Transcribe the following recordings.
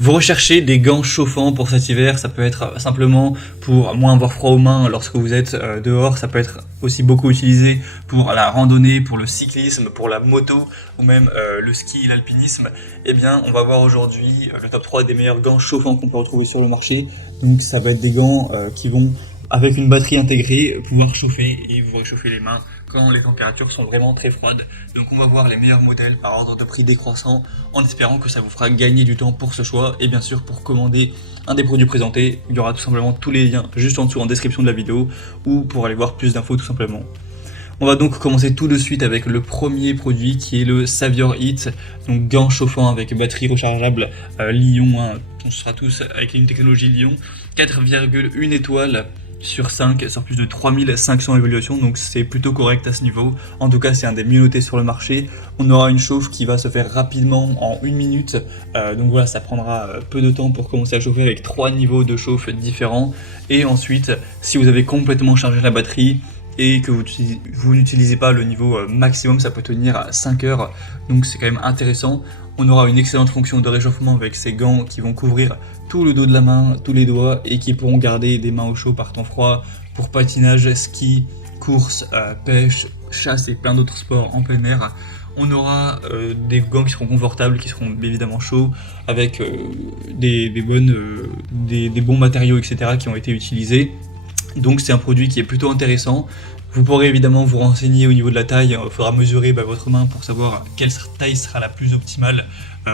Vous recherchez des gants chauffants pour cet hiver, ça peut être simplement pour moins avoir froid aux mains lorsque vous êtes dehors, ça peut être aussi beaucoup utilisé pour la randonnée, pour le cyclisme, pour la moto ou même le ski, l'alpinisme. Eh bien, on va voir aujourd'hui le top 3 des meilleurs gants chauffants qu'on peut retrouver sur le marché. Donc ça va être des gants qui vont, avec une batterie intégrée, pouvoir chauffer et vous réchauffer les mains quand les températures sont vraiment très froides. Donc on va voir les meilleurs modèles par ordre de prix décroissant en espérant que ça vous fera gagner du temps pour ce choix. Et bien sûr, pour commander un des produits présentés, il y aura tout simplement tous les liens juste en dessous en description de la vidéo ou pour aller voir plus d'infos tout simplement. On va donc commencer tout de suite avec le premier produit qui est le Savior Heat, donc gants chauffants avec batterie rechargeable Li-ion, on sera tous avec une technologie Li-ion, 4,1 étoiles sur 5, sur plus de 3500 évaluations, donc c'est plutôt correct à ce niveau. En tout cas, c'est un des mieux notés sur le marché. On aura une chauffe qui va se faire rapidement en 1 minute, donc voilà, ça prendra peu de temps pour commencer à chauffer avec 3 niveaux de chauffe différents. Et ensuite, si vous avez complètement chargé la batterie et que vous n'utilisez pas le niveau maximum, ça peut tenir à 5 heures, donc c'est quand même intéressant. On aura une excellente fonction de réchauffement avec ces gants qui vont couvrir tout le dos de la main, tous les doigts et qui pourront garder des mains au chaud par temps froid pour patinage, ski, course, pêche, chasse et plein d'autres sports en plein air. On aura des gants qui seront confortables, qui seront évidemment chauds, avec des bons matériaux, etc. qui ont été utilisés. Donc c'est un produit qui est plutôt intéressant. Vous pourrez évidemment vous renseigner au niveau de la taille, il faudra mesurer votre main pour savoir quelle taille sera la plus optimale.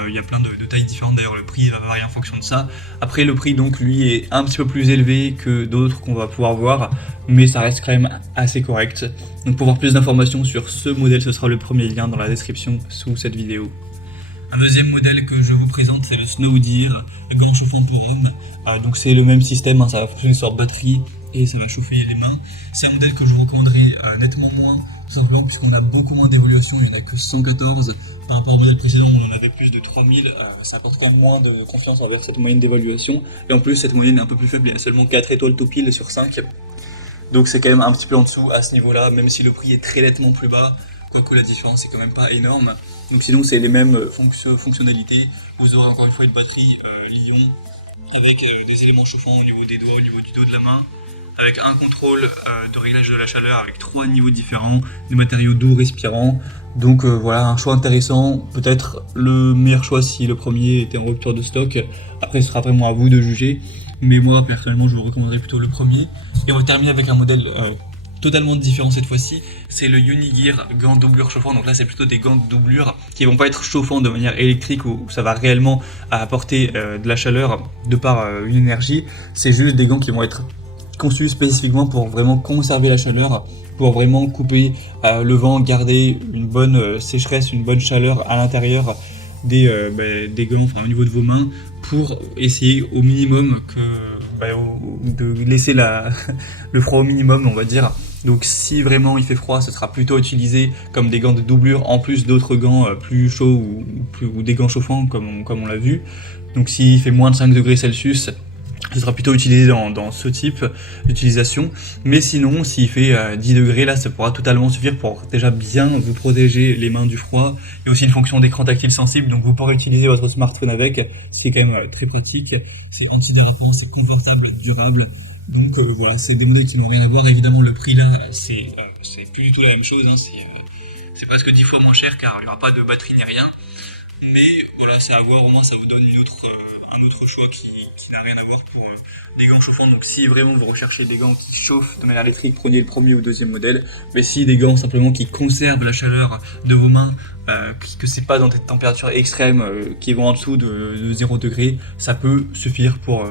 Il y a plein de tailles différentes, d'ailleurs le prix va varier en fonction de ça. Après le prix donc lui est un petit peu plus élevé que d'autres qu'on va pouvoir voir, mais ça reste quand même assez correct. Donc pour voir plus d'informations sur ce modèle, ce sera le premier lien dans la description sous cette vidéo. Un deuxième modèle que je vous présente, c'est le Snow Deer, le gant chauffant pour hommes. Donc c'est le même système, ça va fonctionner sur batterie et ça va chauffer les mains. C'est un modèle que je vous recommanderais nettement moins, tout simplement puisqu'on a beaucoup moins d'évolution, il n'y en a que 114. Par rapport au modèle précédent, on en avait plus de 3000, ça apporte quand même moins de confiance envers cette moyenne d'évaluation. Et en plus, cette moyenne est un peu plus faible, il y a seulement 4 étoiles tout pile sur 5. Donc c'est quand même un petit peu en dessous à ce niveau-là, même si le prix est très nettement plus bas. Quoique la différence est quand même pas énorme. Donc sinon c'est les mêmes fonctionnalités. Vous aurez encore une fois une batterie Li-ion avec des éléments chauffants au niveau des doigts, au niveau du dos de la main, avec un contrôle de réglage de la chaleur avec 3 niveaux différents, des matériaux doux respirants. Donc voilà, un choix intéressant, peut-être le meilleur choix si le premier était en rupture de stock. Après ce sera vraiment à vous de juger, mais moi personnellement je vous recommanderais plutôt le premier. Et on va terminer avec un modèle totalement différent cette fois-ci, c'est le Unigear gants doublure chauffant. Donc là c'est plutôt des gants de doublure qui vont pas être chauffants de manière électrique où ça va réellement apporter de la chaleur de par une énergie. C'est juste des gants qui vont être conçus spécifiquement pour vraiment conserver la chaleur, pour vraiment couper le vent, garder une bonne sécheresse, une bonne chaleur à l'intérieur des gants, enfin au niveau de vos mains, pour essayer au minimum de laisser le froid au minimum, on va dire. Donc si vraiment il fait froid, ce sera plutôt utilisé comme des gants de doublure en plus d'autres gants plus chauds ou des gants chauffants comme on l'a vu. Donc s'il fait moins de 5 degrés Celsius, ce sera plutôt utilisé dans ce type d'utilisation. Mais sinon, s'il fait 10 degrés, là, ça pourra totalement suffire pour déjà bien vous protéger les mains du froid. Il y a aussi une fonction d'écran tactile sensible, donc vous pourrez utiliser votre smartphone avec. C'est quand même très pratique. C'est antidérapant, c'est confortable, durable. Donc voilà, c'est des modèles qui n'ont rien à voir. Évidemment, le prix là, c'est plus du tout la même chose. C'est presque 10 fois moins cher car il n'y aura pas de batterie ni rien. Mais voilà, c'est à voir, au moins ça vous donne un autre choix qui n'a rien à voir pour des gants chauffants. Donc si vraiment vous recherchez des gants qui chauffent de manière électrique, prenez le premier ou deuxième modèle. Mais si des gants simplement qui conservent la chaleur de vos mains, que c'est pas dans des températures extrêmes qui vont en dessous de 0 degré, ça peut suffire pour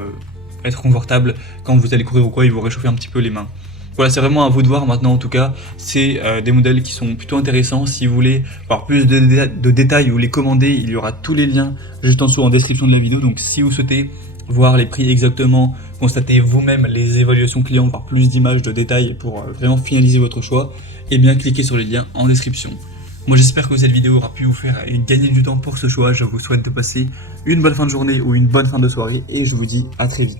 être confortable quand vous allez courir ou quoi et vous réchauffer un petit peu les mains. Voilà, c'est vraiment à vous de voir maintenant en tout cas. C'est des modèles qui sont plutôt intéressants. Si vous voulez avoir plus de détails ou les commander, il y aura tous les liens juste en dessous en description de la vidéo. Donc si vous souhaitez voir les prix exactement, constater vous-même les évaluations clients, voir plus d'images, de détails pour vraiment finaliser votre choix, et bien cliquez sur les liens en description. Moi j'espère que cette vidéo aura pu vous faire gagner du temps pour ce choix. Je vous souhaite de passer une bonne fin de journée ou une bonne fin de soirée et je vous dis à très vite.